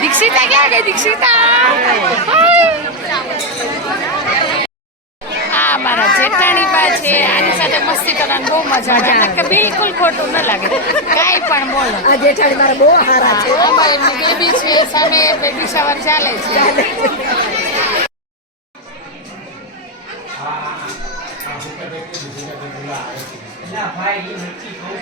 દીક્ષિતા ક્યાં ગઈ દીક્ષિતા? આ મારા જેઠાણી બા છે આની સાથે મસ્તી કરવાની બહુ મજા આવે બિલકુલ ખોટું ન લાગે. કાંઈ પણ બોલો. આ જેઠાણી મારા બહુ સારા છે. એમની બેબી છે સામે બેબી શાવર ચાલે છે. ના ભાઈ એ નથી કહું